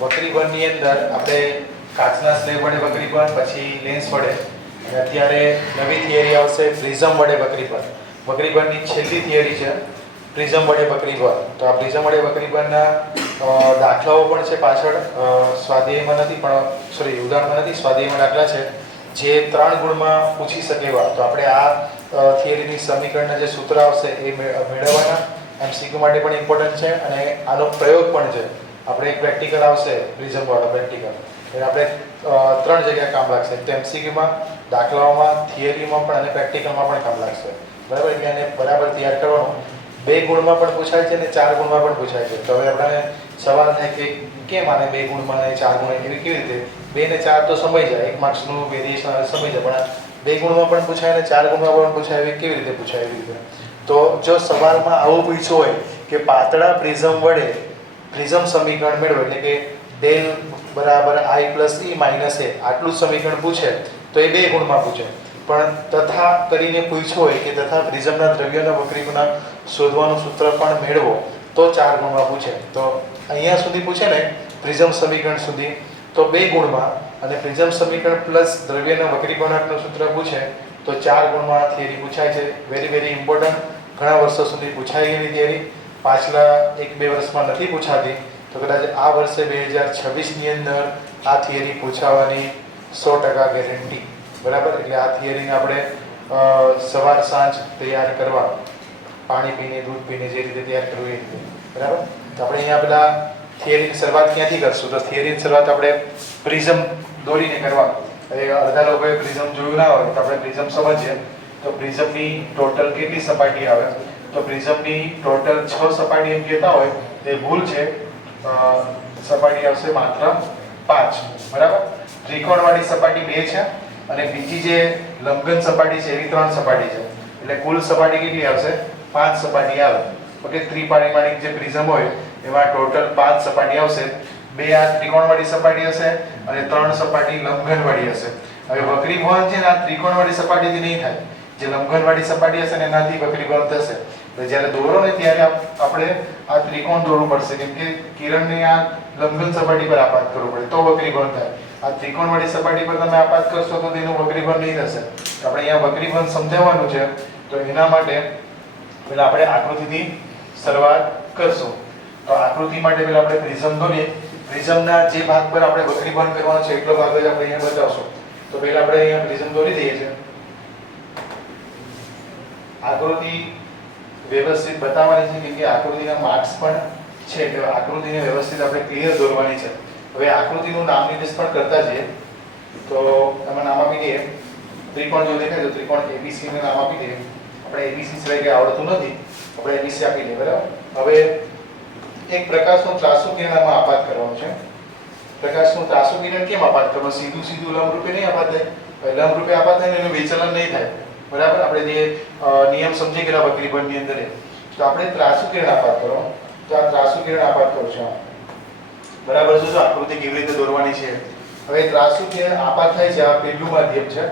વક્રીબંધની અંદર આપણે કાચના સ્લેબ વડે વક્રીબંધ પછી લેન્સ વડે. અને અત્યારે નવી થિયરી આવશે પ્રિઝમ વડે વક્રીબંધ વક્રીબંધની છેલ્લી થિયરી છે પ્રિઝમ વડે વક્રીબંધ તો આ પ્રિઝમ વડે વકરી અ, દાખલાઓ પણ છે પાછળ. સ્વાધ્યાયમાં નથી પણ સોરી ઉદાહરણમાં નથી સ્વાધ્યાયમાં દાખલા છે. જે ત્રણ ગુણમાં પૂછી શકે એવા. તો આપણે આ થિયરીની સમીકરણના જે સૂત્ર આવશે એ મેળવવાના. મેળવવાના એમસીક્યુ માટે પણ ઇમ્પોર્ટન્ટ છે અને આનો પ્રયોગ પણ છે. આપણે એક પ્રેક્ટિકલ આવશે પ્રિઝમ વાળો પ્રેક્ટિકલ એટલે આપણે ત્રણ જગ્યાએ કામ લાગશે. એમસીક્યુમાં દાખલાઓમાં થિયરીમાં પણ અને પ્રેક્ટિકલમાં પણ કામ લાગશે. બરાબર? એટલે એને બરાબર તૈયાર કરવાનું. બે ગુણમાં પણ પૂછાય છે અને ચાર ગુણમાં પણ પૂછાય છે. તો હવે આપણને સવાલ થાય કે કેમ આને બે ગુણમાં અને ચાર ગુણ એવી કેવી રીતે? બે ને ચાર તો સમય જાય. એક માર્ક્સનું વેરિએશન સમય જાય. પણ બે ગુણમાં પણ પૂછાય અને ચાર ગુણમાં પણ પૂછાય એવી કેવી રીતે પૂછાય એવી રીતે? તો જો સવાલમાં આવું પૂછ્યું હોય કે પાતળા પ્રિઝમ વડે પ્રિઝમ સમીકરણ મેળવો એટલે કે ડેલ બરાબર આઈ પ્લસ ઈ માઇનસ એ. આટલું સમીકરણ પૂછે તો એ બે ગુણમાં પૂછે. પણ તથા કરીને પૂછ્યું હોય કે તથા પ્રિઝમના દ્રવ્યના વક્રીગુણા શોધવાનું સૂત્ર પણ મેળવો તો ચાર ગુણમાં પૂછે. તો અહીંયા સુધી પૂછે ને પ્રિઝમ સમીકરણ સુધી તો બે ગુણમાં અને પ્રિઝમ સમીકરણ પ્લસ દ્રવ્યના વક્રીગુણાકનું સૂત્ર પૂછે તો ચાર ગુણમાં થિયરી પૂછાય છે. વેરી વેરી ઇમ્પોર્ટન્ટ ઘણા વર્ષો સુધી પૂછાય એની થિયરી. પાછલા એક બે વર્ષમાં નથી પૂછાતી, તો કદાચ આ વર્ષે બે હજાર છવ્વીસની અંદર આ થિયરી પૂછાવાની સો ટકા ગેરંટી બરાબર? એટલે આ થિયરીને આપણે સવાર સાંજ તૈયાર કરવા, પાણી પીને, દૂધ પીને જે રીતે તૈયાર કરવું એ રીતે. બરાબર? તો આપણે અહીંયા પેલા થિયરીની શરૂઆત ક્યાંથી કરશું? તો થિયરીની શરૂઆત આપણે પ્રિઝમ દોરીને કરવા. એ અડધા લોકોએ પ્રિઝમ જોયું ના હોય, તો આપણે પ્રિઝમ સમજીએ. તો પ્રિઝમની ટોટલ કેટલી સપાટી આવે? તો પ્રિઝમની ટોટલ છ સપાટી એમ કહેતા હોય તે ભૂલ છે. સપાટી આવશે માત્ર પાંચ. બરાબર? ત્રિકોણવાળી સપાટી બે છે અને બીજી જે લંબઘન સપાટી છે એવી ત્રણ સપાટી છે. એટલે કુલ સપાટી કેટલી આવશે? પાંચ સપાટી આવે. ઓકે, ત્રિપારિમાણિક જે પ્રિઝમ હોય, એમાં ટોટલ પાંચ સપાટી આવશે. બે આ ત્રિકોણવાળી સપાટી હશે અને ત્રણ સપાટી લંબઘનવાળી હશે. હવે વક્રીભવન છે ને આ ત્રિકોણવાળી સપાટીથી નહીં થાય. જે લંબઘનવાળી સપાટી હશે ને એનાથી વક્રીભવન થશે. જ્યારે દોરો ને ત્યારે આપણે આ ત્રિકોણ દોરવું પડશે. કેમ કે કિરણને આ લંબઘન સપાટી પર આપાત કરવું પડે. તો વક્રીભવન થાય. આ ત્રિકોણવાળી સપાટી પર તમે આપાત કરશો તો તેનું વક્રીભવન નહીં થશે. તો આપણે અહીંયા વક્રીભવન સમજાવવાનું છે. તો એના માટે પેલા આપણે આકૃતિથી શરૂઆત કરશું. તો આકૃતિ માટે પેલા આપણે પ્રિઝમ દોરીએ. પ્રિઝમના જે ભાગ પર આપણે વક્રીભવન કરવાનો છે, એટલો ભાગ જ આપણે અહીંયા બતાવશું. તો પહેલા આપણે અહીંયા પ્રિઝમ દોરી દઈએ છીએ. આકૃતિ વ્યવસ્થિત બતાવવાની છે કે આકૃતિના માર્ક્સ પણ છે. એટલે આકૃતિને વ્યવસ્થિત આપણે ક્લિયર દોરવાની છે. હવે આકૃતિનું નામ નિર્દેશ પણ કરતા જઈએ. તો એમાં નામ આપી દઈએ. ત્રિકોણ જો દેખાય તો ત્રિકોણ એબીસી ને નામ આપી દઈએ. આપણે એબીસી સિવાય કંઈ આવડતું નથી. આપણે એબીસી આપી દઈએ. બરાબર? હવે એક પ્રકાશનું ત્રાસુ કિરણમાં આપાત કરવાનું છે. પ્રકાશનું ત્રાસુ કિરણ કેમ આપાત કરવાનું? સીધું સીધું લંબ રૂપે નહીં આપાત થાય? લંબ રૂપે આપાત થાય ને એનું વિચલન નહીં થાય. બરાબર? આપણે જે નિયમ સમજી ગયેલા વક્રીબંધની અંદર. તો આપણે ત્રાસુ કિરણ આપાત કરો. તો આ ત્રાસુ કિરણ આપાત કરો છો. બરાબર જો આકૃતિ કેવી રીતે દોરવાની છે? હવે ત્રાસુ કિરણ આપાત થાય છે. આ પહેલું માધ્યમ છે.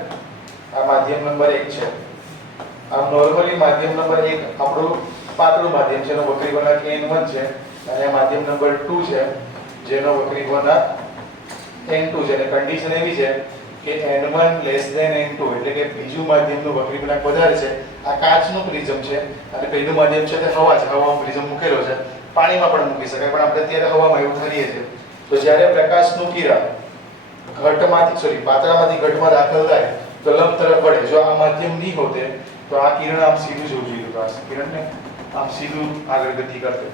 આ માધ્યમ નંબર એક છે. આમ નોર્મલી માધ્યમ નંબર એક આપણું પાતળું માધ્યમ છે. એનો વક્રી ગુણાંક n1 છે. અને માધ્યમ નંબર ટુ છે, જેનો વક્રી ગુણાંક n2 છે. અને કન્ડિશન એવી છે કે n1 લેસ ધેન n2 એટલે કે બીજું માધ્યમનું વક્રી ગુણાંક વધારે છે. આ કાચનું પ્રિઝમ છે. અને પહેલું માધ્યમ છે તે હવા છે. હવામાં પ્રિઝમ મૂકેલો છે. પાણીમાં પણ મૂકી શકાય, પણ આપણે અત્યારે હવામાં એવું ધારીએ છીએ. તો જ્યારે પ્રકાશનું કિરણ ઘટમાંથી સોરી પાતળામાંથી ઘટમાં દાખલ થાય, તો લંબ તરફ પડે જો આ માધ્યમ નહીં હોતે, તો આ કિરણ આમ સીધું જવું જોઈએ તો આ કિરણને આમ સીધું આગળ ગતિ કરતે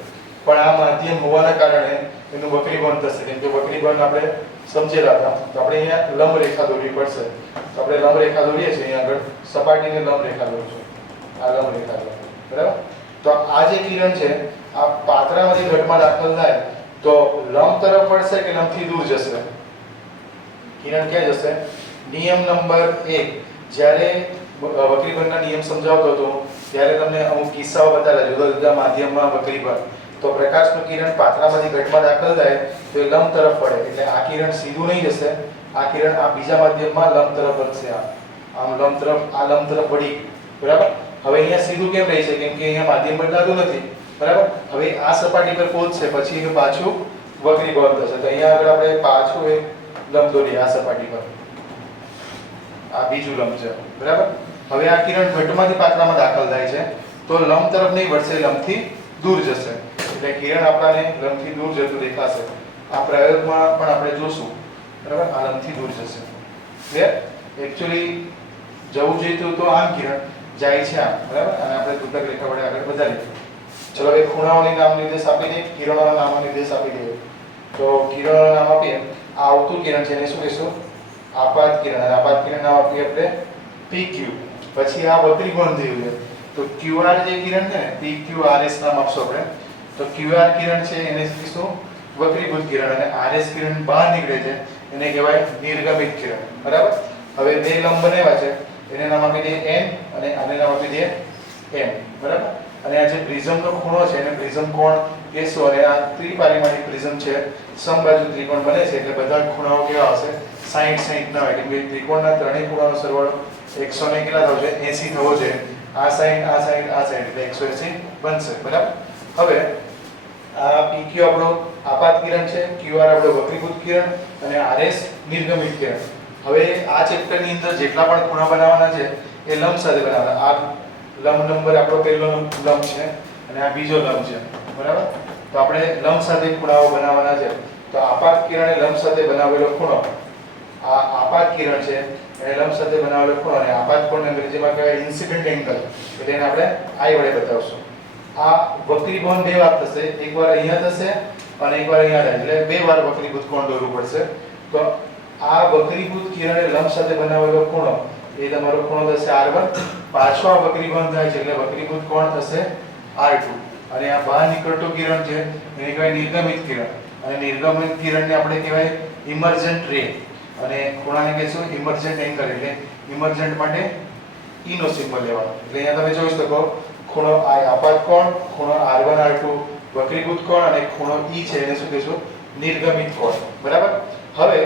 પણ આ માધ્યમ હોવાના કારણે એનું વક્રીભવન થશે. કેમ કે વક્રીભવન આપણે સમજેલા હતા. તો આપણે અહીંયા લંબ રેખા દોરવી પડશે. તો આપણે લંબ રેખા દોરીએ છીએ, અહીંયા આગળ સપાટીને લંબ રેખા દોરીશું આ લંબ રેખા બરાબર? તો આ જે કિરણ છે, આ પાતળામાંથી ઘટમાં દાખલ થાય, તો લંબ તરફ પડશે કે લંબથી દૂર જશે? કિરણ ક્યાં જશે? નિયમ નંબર એક. જ્યારે વ- નિયમ સમજાવતો હતો, ત્યારે તમને અમુક કિસ્સાઓ બતાવ્યા જુદા જુદા માધ્યમમાં વક્રીભવન તો પ્રકાશનું કિરણ પાતળામાંથી ઘટમાં દાખલ થાય તો એ લંબ તરફ પડે એટલે આ કિરણ સીધું નહીં જશે. આ કિરણ આ બીજા માધ્યમમાં લંબ તરફ વધશે આમ. આમ લંબ તરફ, આ લંબ તરફ વળી. બરાબર? હવે અહીંયા સીધું કેમ રહે છે? કેમ કે અહીંયા માધ્યમ બદલાતું નથી. બરાબર? હવે આ સપાટી પર પહોંચશે પછી એનું પાછું વક્રી બળ થશે. તો અહીંયા આગળ આપણે પાછું એક લંબ દોરીએ આ સપાટી પર. આ બીજું લંબ છે. બરાબર? હવે આ કિરણ ઘટમાંથી પાતળામાં દાખલ થાય છે. તો લંબ તરફ નહીં વળશે, લંબથી દૂર જશે. એટલે કિરણ આપણાને રંગથી દૂર જતું દેખાશે. આ પ્રયોગમાં પણ આપણે જોશું. બરાબર? આ રંગથી દૂર જશે. ક્લિયર એકચ્યુઅલી જવું જોઈતું તો આમ કિરણ જાય છે આમ. બરાબર? અને આપણે તૂટક રેખા વડે આગળ વધારીએ. ચલો, એ ખૂણાઓની નામ નિર્દેશ આપી દઈએ કિરણોના નામનો નિર્દેશ આપી દઈએ. તો કિરણોના નામ આપીએ. આ આવતું કિરણ છે એને શું કહીશું? આપાત કિરણ. અને આપાત કિરણ નામ આપીએ આપણે PQ પછી આ વક્રી કોણ થયું છે. તો QR જે કિરણ છે ને PQRS નામ આપશો આપણે. તો QR કિરણ છે એને શું વક્રીભૂત કિરણ અને આરએસ કિરણ બહાર નીકળે છે. એને કહેવાય નિર્ગમિત કિરણ. બરાબર? હવે બે લંબ બનેવા છે. એને નામ આપી દઈએ એન અને આને નામ આપી દઈએ એમ. બરાબર? અને આ જે પ્રિઝમનો ખૂણો છે, એને પ્રિઝમ કોણ કહેશું? અને આ ત્રિપારીમાણિક પ્રિઝમ છે, સમબાજુ ત્રિકોણ બને છે, એટલે બધા ખૂણાઓ કેવા હશે 60 60 ના હોય. એટલે ત્રિકોણના ત્રણેય ખૂણાનો સરવાળો 100 ને કેટલા થશે જોઈએ? 80 થવો જોઈએ. આ સાઈડ આ સાઈડ આ સાઈડ એટલે 180 બનશે. બરાબર? હવે આ PQ આપણો આપાત કિરણ છે. QR આપણો વક્રીભૂત કિરણ અને RS નિર્ગમિત કિરણ. હવે આ ચેપ્ટરની અંદર જેટલા પણ ખૂણા બનાવવાના છે એ લંબ સાથે બનાવવાના. આ લંબ નંબર આપણો પહેલો લંબ છે અને આ બીજો લંબ છે. બરાબર? તો આપણે લંબ સાથે ખૂણાઓ બનાવવાના છે. તો આપાત કિરણ એ લંબ સાથે બનાવેલો ખૂણો. આ આપાત કિરણ છે એને લંબ સાથે બનાવેલો ખૂણો. અને આપાત કોણ અંગ્રેજીમાં કહેવાય ઇન્સિડન્ટ એંગલ એટલે એને આપણે આઈ વડે બતાવશું. આ વક્રીકોણ બે વાર થશે. એકવાર અહીંયા થશે અને એકવાર અહીંયા થાય. એટલે બે વાર વક્રીભૂત કોણ દોરવું પડશે? તો આ વક્રીભૂત કિરણ એ લંબ સાથે બનાવેલો ખૂણો, એ તમારો ખૂણો થશે R1 પાછો આ વક્રીકોણ થાય છે એટલે વક્રીભૂત કોણ થશે? R2 અને આ બહાર નીકળતું કિરણ છે, એને કહેવાય નિર્ગમિત કિરણ. અને નિર્ગમિત કિરણને આપણે કહેવાય ઇમર્જન્ટ રે. અને ખૂણાને કહેશું ઇમર્જન્ટ એંગલ. એટલે ઇમર્જન્ટ માટે ઈનો સિમ્બલ લેવાનો. એટલે અહીંયા તમે જોઈ શકો ખૂણો આઈ આપાત કોણ, ખૂણો R1 R2 વક્રીભૂત કોણ અને ખૂણો ઈ છે, એને શું કહેશું? નિર્ગમિત કોણ. બરાબર? હવે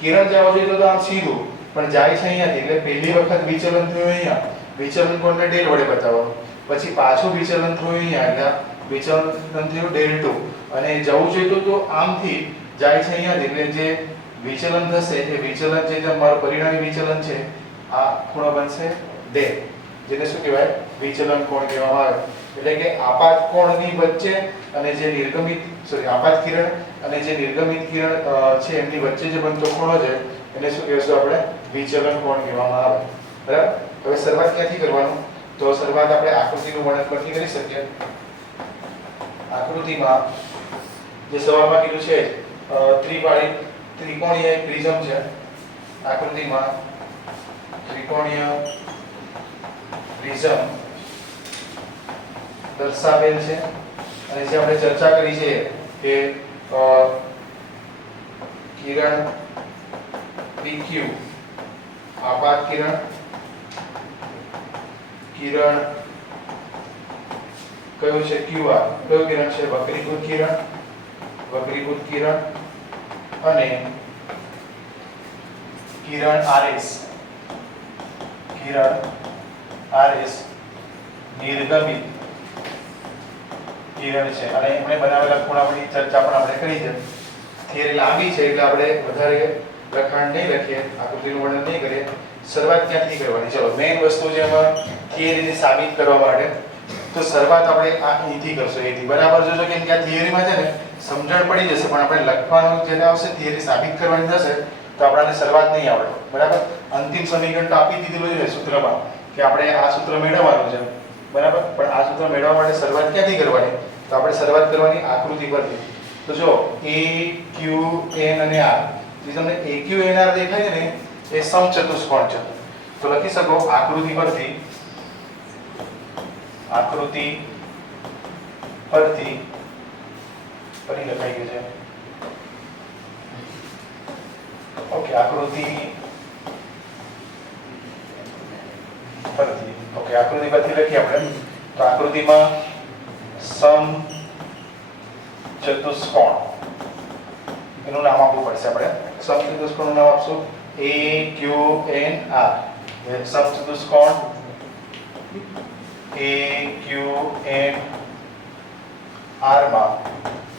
કિરણ જવા જોઈએ તો આમ સીધું. પણ જાય છે અહીંયાથી, એટલે પહેલી વખત વિચલન થયું અહીંયા. વિચલન કોણને ડેલ વડે બતાવવાનું પછી પાછું વિચલન થયું અહીંયા, એટલે વિચલન થયું ડેલ ટુ. અને જવું જોઈએ તો આમથી જાય છે અહીંયાથી, એટલે જે વિચલન થશે, એ વિચલન જે તમારું પરિણામી વિચલન છે, આ ખૂણો બનશે ડેલ. જેને શું કહેવાય? વિચલન કોણ કહેવામાં આવે? એટલે કે આપાત કોણની વચ્ચે અને જે નિર્ગમિત સોરી આપાત કિરણ અને જે નિર્ગમિત કિરણ છે, એમની વચ્ચે જે બનતો ખૂણો છે, એને શું કહેશું આપણે? વિચલન કોણ કહેવામાં આવે. બરાબર? હવે શરૂઆત ક્યાંથી કરવાનું? તો શરૂઆત આપણે આકૃતિનું વર્ણન પરથી કરી શકીએ. આકૃતિમાં જે સવાલમાં કીધું છે ત્રિપાળી, ત્રિકોણીય પ્રિઝમ છે. આકૃતિમાં ત્રિકોણીય પ્રિઝમ દર્શાવેલ છે. અને જે આપણે ચર્ચા કરી છે કે કિરણ PQ, આપાત કિરણ કિરણ કયું છે? QR. કયું કિરણ છે? વક્રીભૂત કિરણ વક્રીભૂત કિરણ અને કિરણ RS. કિરણ RS નિર્ગમિત કિરણ છે. અને એમણે બનાવેલા ખૂણાઓની ચર્ચા પણ આપણે કરી છે. થિયરી લાંબી છે એટલે આપણે વધારે લખાણ નહીં લખીએ, આકૃતિનું વર્ણન નહીં કરીએ, શરૂઆત ક્યાંથી કરવાની? ચલો મેઇન વસ્તુ છે એમાં થિયરીને સાબિત કરવા માટે, તો શરૂઆત આપણે આ અહીંથી કરશું, અહીંથી. બરાબર જોજો કે આ થિયરીમાં છે ને, સમજણ પડી જશે, પણ આપણે લખવાનું જેને આવશે થિયરી સાબિત કરવાની થશે, તો આપણને શરૂઆત નહીં આવડે. બરાબર? અંતિમ સમીકરણ તો આપી દીધેલું છે સૂત્રમાં. કે આપણે આ સૂત્ર મેળવવાનું છે. બરાબર? પણ આ સૂત્ર મેળવવા માટે શરૂઆત ક્યાંથી કરવાની? તો આપણે શરૂઆત કરવાની આકૃતિ પરથી. તો જો a q n અને r જે તમને a q n r દેખાય છે ને, એ સમચતુષ્કોણ છે. તો લખી શકો, આકૃતિ પરથી આકૃતિ પરથી, ફરી લખાઈ ગયું છે. ઓકે, આકૃતિ પરથી ઓકે આકૃતિ પરથી લખીએ આપણે. તો આકૃતિમાં સમ ચતુષ્કોણ. એનું નામ આપવું પડશે આપણે. સમચતુષ્કોણનું નામ આપશું. એ ક્યુ એન આર એ સમચતુષ્કોણ એ ક્યુ એન R માં.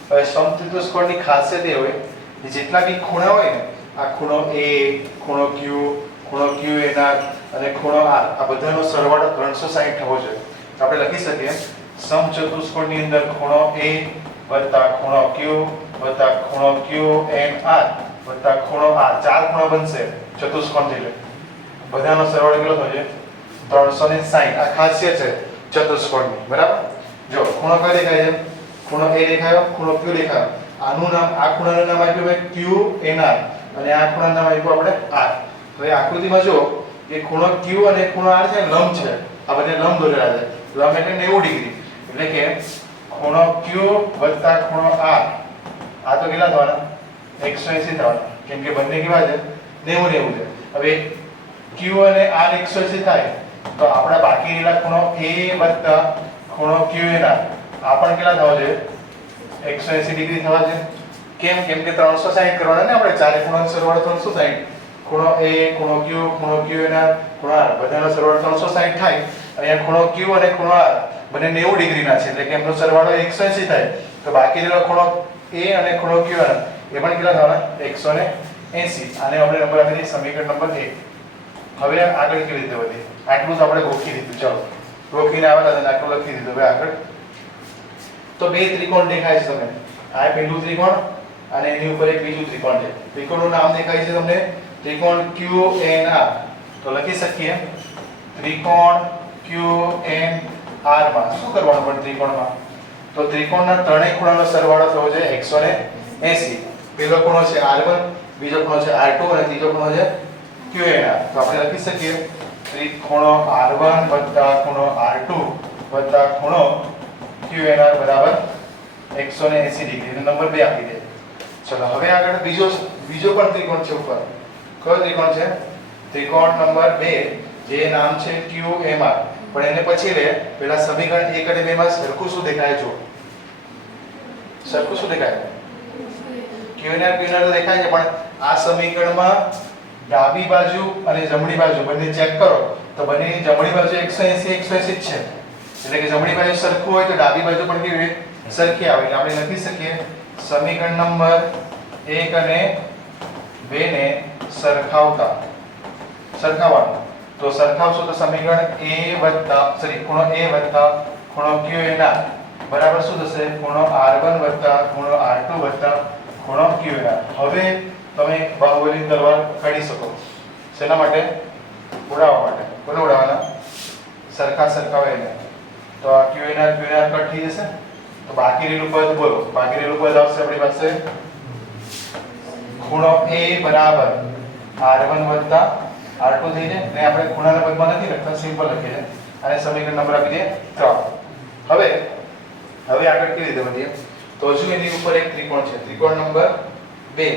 હવે સમચતુષ્કોણની ખાસિયત એ હોય જેટલા બી ખૂણા હોય ને, આ ખૂણો એ ખૂણો ક્યુ ખૂણો ક્યુ એના અને ખૂણો આર. આ બધાનો સરવાળો ત્રણસો સાહીઠ થવો જોઈએ. આપણે લખી શકીએ. સમચતુષ્કોણની અંદર ખૂણો એ વત્તા ખૂણો ક્યુ વત્તા ખૂણો ક્યુ એમ આર વત્તા ખૂણો આર ચાર ખૂણો બનશે ચતુષ્કોણ એટલે બધાનો સરવાળો કેટલો છે ત્રણસો ને સાહીઠ. આ ખાસિયત છે ચતુષ્કોણની. બરાબર? જો, ખૂણો કયો દેખાય છે? ખૂણો એ દેખાયો, ખૂણો ક્યુ દેખાયો. આનું નામ, આ ખૂણાનું નામ આપ્યું ભાઈ ક્યુ એન આર અને આ ખૂણાનું નામ આપ્યું આપણે આર તો એ આકૃતિમાં જો કે ખૂણો ક્યુ અને ખૂણો આર છે, લંબ છે. આ બંને લંબ દોરેલા છે. લંબ એટલે 90 ડિગ્રી. એટલે કે ખૂણો ક્યુ વત્તા ખૂણો આર આ તો કેટલા થવાના? 180 થવાના. કેમ કે બંને કેવા છે? 90 90 છે. હવે ક્યુ અને આર 180 થાય, તો આપણા બાકી રહેલા ખૂણો a વત્તા ખૂણો q એના આ પણ કેટલા થવા જોઈએ? 180 ડિગ્રી થવા જોઈએ. કેમ? કેમ કે 360 કરવાના ને આપણે ચારે ખૂણો સરવાળો 360 ખૂણો એ ખૂણો ક્યુ ખૂણો ક્યુ એના ખૂણો આર બધાનો સરવાળો 360 થાય. અહીંયા ખૂણો ક્યુ અને ખૂણો આર બંને 90 ડિગ્રીના છે, એટલે કે એમનો સરવાળો 180 થાય. તો બાકી રહેલો ખૂણો એ અને ખૂણો ક્યુ આર એ પણ કેટલા થવાના? 180 આને આપણે નંબર આપી દઈએ, સમીકરણ નંબર એક. હવે આગળ કેવી રીતે વધે? આટલું તો આપણે ગોખી દીધું. ચલો. ગોખીને આવેલા હતા ને આટલું લખી દીધું. હવે આગળ. તો બે ત્રિકોણ દેખાય છે તમને. આ પહેલું ત્રિકોણ અને એની ઉપર એક બીજું ત્રિકોણ છે. ત્રિકોણનું નામ દેખાય છે તમને ત્રિકોણ QNR તો લખી શકીએ. ત્રિકોણ QNR માં શું કરવાનું પણ ત્રિકોણમાં? તો ત્રિકોણના ત્રણેય ખૂણાનો સરવાળો થવો જોઈએ 180 પહેલો ખૂણો છે R1 બીજો ખૂણો છે R2 અને ત્રીજો ખૂણો છે QNR તો આપણે લખી શકીએ. ત્રિકોણો R1 વત્તા ખૂણો R2 વત્તા ખૂણો QNR બરાબર 180 ડિગ્રી. નંબર 2 આપી દે. ચલો, હવે આગળ બીજો બીજો પણ ત્રિકોણ છે ઉપર. કયો ત્રિકોણ છે? ત્રિકોણ નંબર 2 જે નામ છે QMR પણ એને પછી રે, પેલા સમીકરણ 1 અને 2 માં સરખું શું દેખાય જો સરખું શું દેખાય? QNR QNR તો દેખાય છે, પણ આ સમીકરણમાં ડાબી બાજુ અને જમણી બાજુ બંને ચેક કરો. તો બંનેની જમણી બાજુ 180 180 જ છે. એટલે કે જમણી બાજુ સરખું હોય તો ડાબી બાજુ પણ કેવી? સરખી આવે. એટલે આપણે લખી શકીએ સમીકરણ નંબર 1 અને 2 ને સરખાવતા. સરખાવવાનું. તો સરખાવશો તો સમીકરણ a સોરી ખૂણો a વત્તા, ખૂણો q એના બરાબર શું થશે? ખૂણો r1 વત્તા, ખૂણો r2 વત્તા, ખૂણો q એના હવે તમે બાહુબલી તલવાર કાઢી શકો. શેના માટે? ઉડાવવા માટે. કોને ઉડાવવાના? સરખા સરખાવે એને તો આ q એના q એના કટ થઈ જશે. તો બાકી રહેલું પદ બોલો. બાકી રહેલું પદ આવશે આપણી પાસે ખૂણો a બરાબર r1 વત્તા r2 થઈ જાય. અને આપણે ખૂણાના પદમાં નથી લખતા સિમ્પલ લખીએ છીએ. અને સમીકરણ નંબર આપી દે 3 હવે હવે આગળ કેવી રીતે વધીએ? તો જો એની ઉપર એક ત્રિકોણ છે. ત્રિકોણ નંબર 2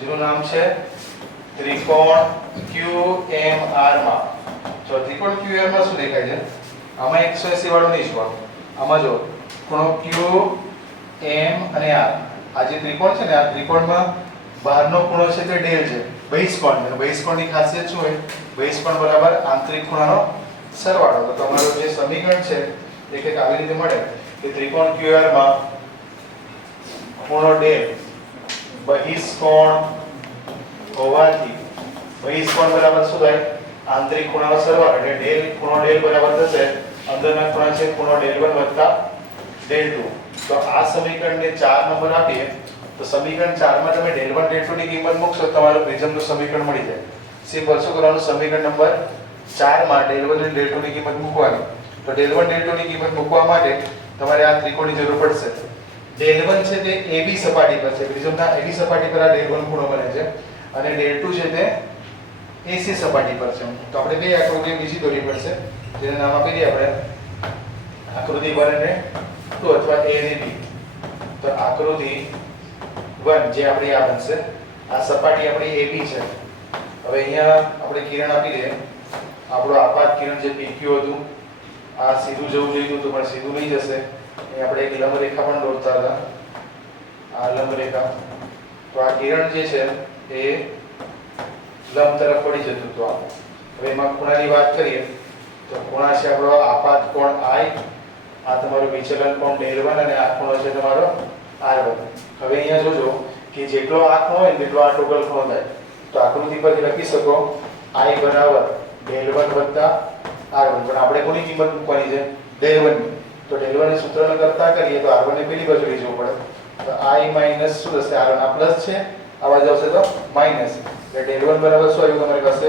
જેનું નામ છે ત્રિકોણ QMR માં. જો ત્રિકોણ QMR માં શું દેખાય છે? આમાં 180 વાળો નહીં જોવાનું આમાં જો ખૂણો Q M અને R. આ જે ત્રિકોણ છે ને, આ ત્રિકોણમાં બહારનો ખૂણો છે તે ડેલ છે. બહિષ્કોણ છે. બહિષ્કોણની ખાસિયત શું હોય? બહિષ્કોણ બરાબર આંતરિક ખૂણાનો સરવાળો. તો તમારું જે સમીકરણ છે, એ કંઈક આવી રીતે મળે કે ત્રિકોણ QR માં ખૂણો ડેલ બહિષ્કોણ હોવાથી, બહિષ્કોણ બરાબર શું થાય? આંતરિક ખૂણાનો સરવાળો. એટલે ડેલ ખૂણો ડેલ બરાબર થશે. અંદરના ખૂણા છે ખૂણો ડેલ 1 વત્તા ડેલ 2 તો આ સમીકરણને 4 નંબર આપીએ, તો સમીકરણ 4 માં તમે ડેલ 1 ડેલ 2 ની કિંમત મૂકશો, તમારો પ્રિઝમનું સમીકરણ મળી જાય. સિમ્પલ, શું કરવાનું? સમીકરણ નંબર 4 માં 1 અને 2 ની કિંમત મૂકવાની. તો ડેલ 1 ડેલ 2 ની કિંમત મૂકવા માટે તમારે આ ત્રિકોણની જરૂર પડશે. ડેલ 1 છે તે AB સપાટી પર છે, પ્રિઝમના AB સપાટી પર આ ડેલ 1 ખૂણો બને છે. અને 2 છે તે AC સપાટી પર છે. તો આપણે બે આકૃતિ બીજી દોરવી પડશે, જેનું નામ આપી દઈએ આપણે. આકૃતિ 1 અને 2 અથવા A ને B. તો આકૃતિ 1 જે આપણી આ બનશે આ સપાટી આપણી AB છે. હવે અહીંયા આપણે કિરણ આપી દઈએ. આપણો આપાત કિરણ જે PQ હતું, આ સીધું જવું જોઈતું હતું, પણ સીધું નહીં જશે. અહીં આપણે એક લંબ રેખા પણ દોરતા હતા. આ લંબ રેખા તો આ કિરણ જે છે, એ લંબ તરફ વળી જતું હતું આ હવે એમાં ખૂણાની વાત કરીએ, તો ખૂણા છે આપણો આપાત કોણ I આ તમારો વિચલન કોણ વન અને આ ખૂણો છે તમારો આર વન હવે અહીંયા જોજો કે જેટલો આ ખૂણો હોય તેટલો આ ટોટલ ખૂણો થાય. તો આકૃતિ પરથી લખી શકો આઈ બરાબર ડેલ વન વત્તા આર વન. પણ આપણે કોની કિંમત મૂકવાની છે? ડેલ તો ડેલ વન સૂત્રને કરતા કરીએ તો આર વનને પેલી બાજુ લઈ જવું પડે. તો આઈ માઇનસ શું થશે? R one. આ પ્લસ છે, આ આવશે તો માઇનસ એટલે ડેલ વન બરાબર શું આવ્યું તમારી પાસે?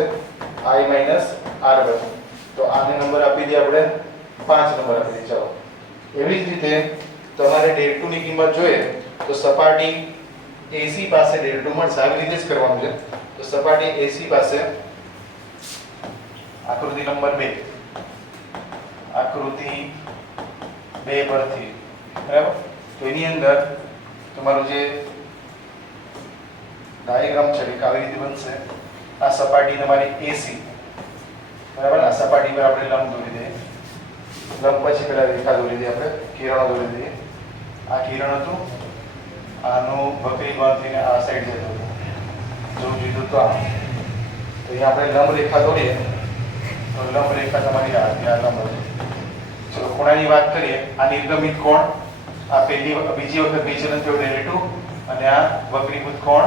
I minus R one. તો આને નંબર આપી દઈએ આપણે પાંચ નંબર આપી દઈએ. ચાલો. એવી જ રીતે તમારે ડેલ ટુ ની કિંમત જોઈએ, તો સપાટી AC પાસે ડેલ ટુ મળશે. આવી રીતે જ કરવાનું છે. તો સપાટી AC પાસે આકૃતિ નંબર બે. આકૃતિ બે પરથી. બરાબર? તો એની અંદર તમારું જે ડાયાગ્રામ છે, એ આવી રીતે બનશે. આ સપાટી તમારી AC બરાબર? આ સપાટી પર આપણે લંબ દોરી દઈએ. લંબ પછી પેલા રેખા દોરી દઈએ આપણે, કિરણો દોરી દઈએ. આ કિરણ હતું, આનું બકરી બાંધીને આ સાઈડ જતું જો જીધું તો આ તો અહીંયા આપણે લંબ રેખા દોરીએ. તો લંબ રેખા તમારી આ આ લંબ ચલો, ખૂણાની વાત કરીએ. આ નિર્ગમિત કોણ? આ પહેલી બીજી વખત વિચલન થયું ડેલ ટુ અને આ વક્રીભૂત કોણ?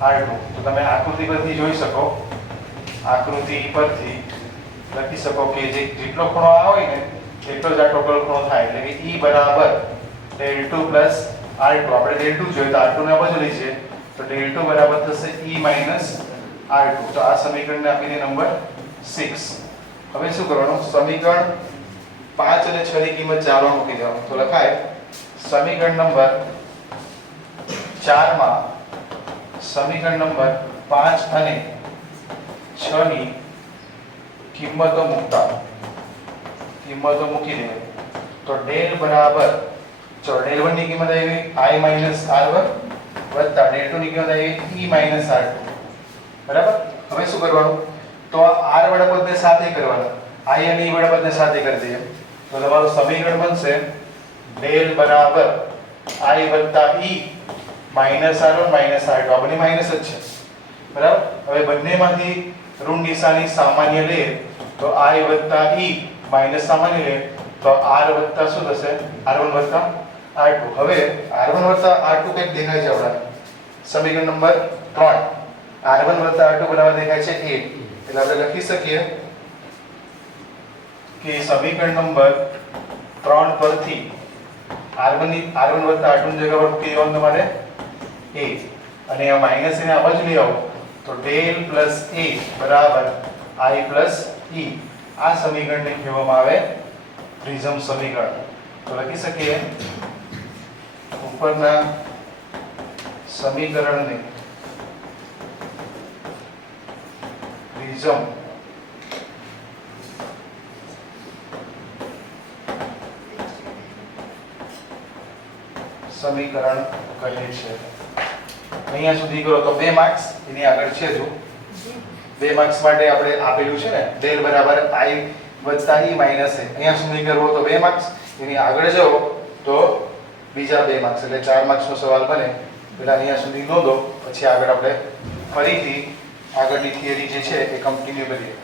આર ટુ તો તમે આકૃતિ પરથી જોઈ શકો. આકૃતિ પરથી લખી શકો કે જે જેટલો ખૂણો આ હોય ને એટલો જ આ ટોટલ ખૂણો થાય, એટલે કે E બરાબર del two plus R two. આપણે ડેલ ટુ જોઈએ તો આર ટુ ને બાજુ લઈ તો ડેલ ટુ બરાબર થશે E માઇનસ આર ટુ. તો આ સમીકરણને આપીને નંબર સિક્સ. હવે શું કરવાનું? સમીકરણ પાંચ અને છ ની કિંમત ચારમાં મૂકી દેવાનું. તો લખાય, સમીકરણ નંબર ચારમાં સમીકરણ નંબર પાંચ અને છ ની કિંમતો મૂકતા. કિંમતો મૂકી દે. તો ડેલ બરાબર ચલો ડેલ વનની કિંમત આવી i માઇનસ આર વન વત્તા ડેલ ટુ ની કિંમત આવી e માઇનસ આર બરાબર? હવે શું કરવાનું? તો આ r વડા પદને સાથે કરવાના. i અને e વડા પદને સાથે કરી દઈએ. તો તમારું સમીકરણ બનશે ડેલ બરાબર i વત્તા e minus R one minus R આ બંને માઇનસ જ છે. બરાબર? હવે બંનેમાંથી ઋણ નિશાની સામાન્ય લે તો i વત્તા e માઇનસ સામાન્ય લે તો r વત્તા શું થશે? R1 વત્તા r2 હવે r1 વત્તા r2 કંઈક દેખાય છે આપણા. સમીકરણ નંબર 3 r1 વત્તા r2 બરાબર દેખાય છે 8 એટલે આપણે લખી શકીએ કે સમીકરણ નંબર 3 પરથી r1 ની r1 વત્તા r2 ની જગ્યા પર મૂકી દેવાનું તમારે 8 અને આ માઇનસ એને આ બાજુ લઈ આવો. તો ડેલ પ્લસ a બરાબર i પ્લસ e. આ સમીકરણને કહેવામાં આવે પ્રિઝમ સમીકરણ. તો લખી શકીએ, ઉપરના સમીકરણને પ્રિઝમ સમીકરણ કહે છે. અહીંયા સુધી કરો તો બે માર્ક્સ, એની આગળ છે જો. બે માર્ક્સ માટે આપણે આપેલું છે ને ડેલ બરાબર i વત્તા e માઇનસ a. અહીંયા સુધી કરવો તો બે માર્ક્સ એની આગળ જાઓ તો બીજા બે માર્ક્સ એટલે ચાર માર્ક્સનો સવાલ બને, પેલા અહીંયા સુધી નોંધો, પછી આગળ આપણે ફરીથી આગળની થિયરી જે છે એ કન્ટિન્યુ કરીએ.